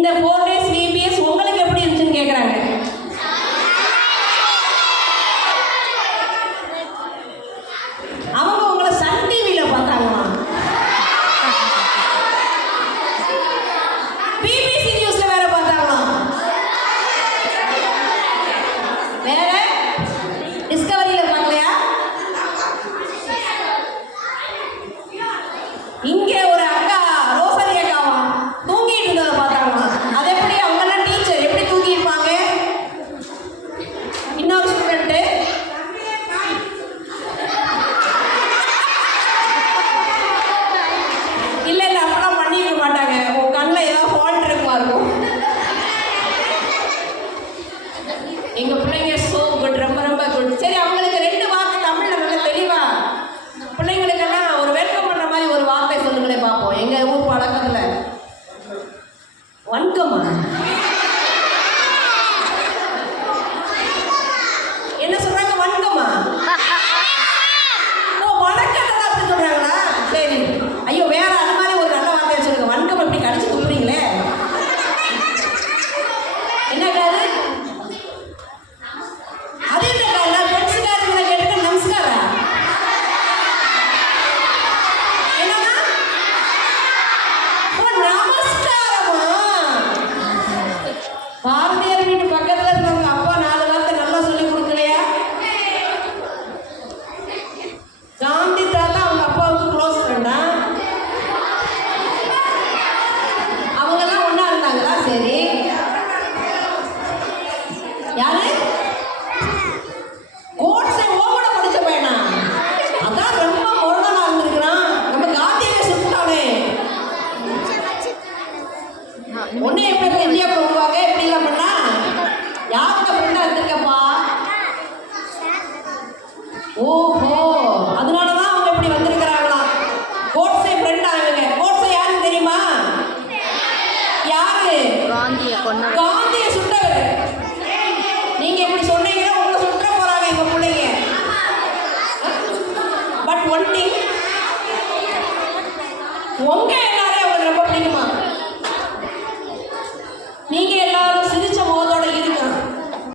இந்த 4 days VBS உங்களுக்கு எப்படி இருந்துச்சுன்னு கேட்குறாங்க. அவங்க உங்களை சன் டிவியில் பார்த்தாங்களா? BBC நியூஸ்ல வேற பார்த்தாங்களா? வேற டிஸ்கவரியில பார்க்கலையா? இங்க ஒரு அக்கா ரோசரி அக்காவா தூங்கிட்டு இருந்ததை பார்த்தாங்களா? அது எப்படி? அவங்கெல்லாம் டீச்சர் எப்படி தூங்கி இருப்பாங்க? இன்னொரு ஸ்டூடெண்ட் இல்ல இல்ல அப்பெல்லாம் பண்ணிருக்க மாட்டாங்க. உங்க கண்ணில் ஏதாவது ஃபால்ட் இருக்குமா இருக்கும். எங்க பிள்ளைங்க சோ குட், ரொம்ப ரொம்ப குட். சரி, அவங்களுக்கு 2 வார்த்தை தமிழ்ல நல்ல தெளிவா பிள்ளைங்களுக்கெல்லாம் ஒரு வெல்கம் பண்ற மாதிரி ஒரு வார்த்தை சொல்லுங்களே பார்ப்போம். எங்க ஊர் பழக்கத்துல வணக்கமா என்ன சொல்றாங்க? வணக்கமா? ஓ, வணக்கம் தான் அப்படி சொல்றாங்களா? சரி. ஐயோ, வேற அது மாதிரி ஒரு நல்ல வார்த்தையை சொல்லுங்க. வணக்கம் எப்படி கடிச்சு துப்புறீங்களே, என்ன காது? அது என்ன காது? நான் பெருசுக்காரங்களை கேட்டுக்க நமஸ்காரா என்னன்னா? ஓ, நமஸ்காரமா? பாரதியார் வீட்டு பக்கத்துல இருந்தவங்க அப்பா 4 வார்த்தை நல்லா சொல்லி கொடுக்கலையா? காந்தி தாத்தா அவங்க அப்பாவுக்கு க்ளோஸ் ஃப்ரெண்டா? அவங்கெல்லாம் ஒண்ணா இருந்தாங்களா? சரி, யாரு? கோட்ஸை ஓவட படிச்ச பையனா? அதான் ரொம்ப முரணா இருந்திருக்கிறான். நம்ம காந்தியை சுட்டானே. ஒன்னே எப்படி இந்தியா போவாங்க? எப்படி எல்லாம் பண்ணா? யாருக்கு ஃப்ரெண்டா இருந்திருக்கப்பா? ஓஹோ, அதனாலதான் அவங்க இப்படி வந்திருக்கிறாங்களா? கோட்ஸை ஃப்ரெண்டா இவங்க. கோட்ஸை யாருன்னு தெரியுமா? யாரு? காந்தியை கொண்டு காந்தியை சுட்டவர். நீங்க இப்படி சொன்னீங்க